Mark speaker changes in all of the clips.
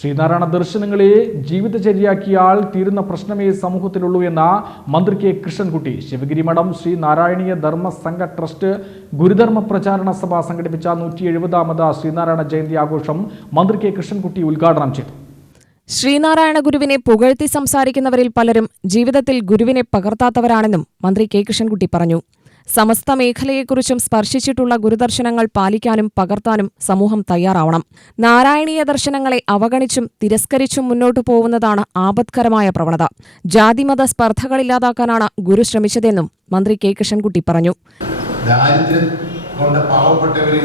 Speaker 1: ശ്രീനാരായണ ദർശനങ്ങളെ ജീവിതചര്യയാക്കിയാൽ തീരുന്ന പ്രശ്നമേ സമൂഹത്തിലുള്ളൂ എന്ന മന്ത്രി കെ കൃഷ്ണൻകുട്ടി. ശിവഗിരി മഠം ശ്രീ നാരായണീയ ധർമ്മ സംഘ ട്രസ്റ്റ് ഗുരുധർമ്മ പ്രചാരണ സഭ സംഘടിപ്പിച്ച നൂറ്റി എഴുപതാമത് ശ്രീനാരായണ ജയന്തി ആഘോഷം മന്ത്രി കെ കൃഷ്ണൻകുട്ടി ഉദ്ഘാടനം ചെയ്തു.
Speaker 2: ശ്രീനാരായണ ഗുരുവിനെ പുകഴ്ത്തി സംസാരിക്കുന്നവരിൽ പലരും ജീവിതത്തിൽ ഗുരുവിനെ പകർത്താത്തവരാണെന്നും മന്ത്രി കെ കൃഷ്ണൻകുട്ടി പറഞ്ഞു. സമസ്ത മേഖലയെക്കുറിച്ചും സ്പർശിച്ചിട്ടുള്ള ഗുരുദർശനങ്ങൾ പാലിക്കാനും പകർത്താനും സമൂഹം തയ്യാറാവണം. നാരായണീയ ദർശനങ്ങളെ അവഗണിച്ചും തിരസ്കരിച്ചും മുന്നോട്ടു പോകുന്നതാണ് ആപത്കരമായ പ്രവണത. ജാതിമത സ്പർദ്ധകളില്ലാതാക്കാനാണ് ഗുരു ശ്രമിച്ചതെന്നും മന്ത്രി കെ കൃഷ്ണൻകുട്ടി പറഞ്ഞു.
Speaker 3: ദാരിദ്ര്യം പാവപ്പെട്ടവരെ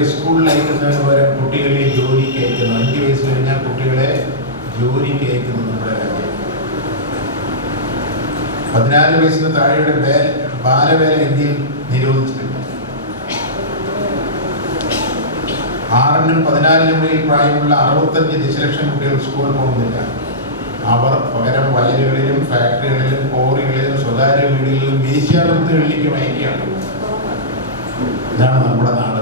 Speaker 3: കുട്ടികളെ കുട്ടികളെ പതിനാല് വയസ്സിന് താഴെയുടെ ബാലവേല ഇന്ത്യയിൽ നിരോധിച്ചിട്ടുണ്ട് ആറിനും പതിനാലിനും ഇടയിൽ പ്രായമുള്ള അറുപത്തഞ്ച് ദശലക്ഷം കുട്ടികൾ സ്കൂളിൽ പോകുന്നില്ല. അവർ പകരം വയലുകളിലും ഫാക്ടറികളിലും കോറികളിലും സ്വകാര്യ വീടുകളിലും വേശ്യാവൃത്തികളിലേക്കും അയക്കുകയാണ് ഇതാണ് നമ്മുടെ നാട്.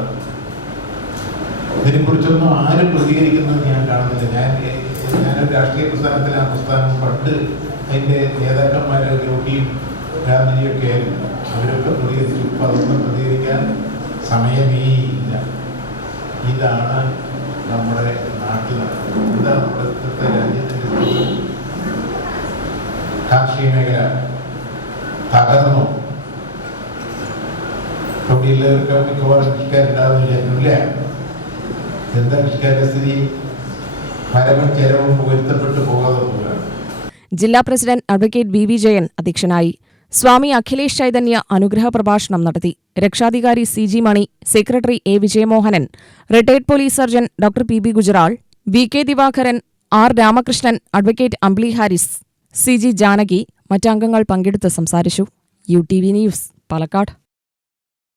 Speaker 3: ഇതിനെക്കുറിച്ചൊന്നും ആരും പ്രതികരിക്കുന്നത് ഞാൻ കാണുന്നില്ല. ഞാൻ ഞാനൊരു രാഷ്ട്രീയ പ്രസ്ഥാനത്തിൽ ആ പ്രസ്ഥാനം. പണ്ട് അതിന്റെ നേതാക്കന്മാരെ യോഗിയും ആയിരുന്നു. അവരൊക്കെ പ്രതികരിച്ചു ഇപ്പം അതൊന്നും പ്രതികരിക്കാൻ സമയമേ ഇല്ല ഇതാണ് നമ്മുടെ നാട്ടിൽ നടക്കുന്നത്. ഇതാണ് നമ്മുടെ രാജ്യത്തിന്റെ. കാർഷിക മേഖല തകർന്നു. തൊഴിലുകൾക്ക് മിക്കവാറും കൃഷിക്കാരുണ്ടാവുന്ന വിചാരിക്കില്ല എന്താ കൃഷിക്കാരുടെ സ്ഥിതി? മരവും ചെലവും പൊരുത്തപ്പെട്ടു പോകാതെ പോവുകയാണ്.
Speaker 2: ജില്ലാ president advocate B V Jayan അധ്യക്ഷനായി. സ്വാമി അഖിലേഷ് ചൈതന്യ അനുഗ്രഹ പ്രഭാഷണം നടത്തി. രക്ഷാധികാരി C G Mani secretary A Vijayamohanan retired police surgeon doctor P B Gujral V K Divakaran R Ramakrishnan advocate Ambli Haris C G Janaki മറ്റംഗങ്ങൾ പങ്കെടുത്ത് സംസാരിച്ചു. U T V news Palakkad.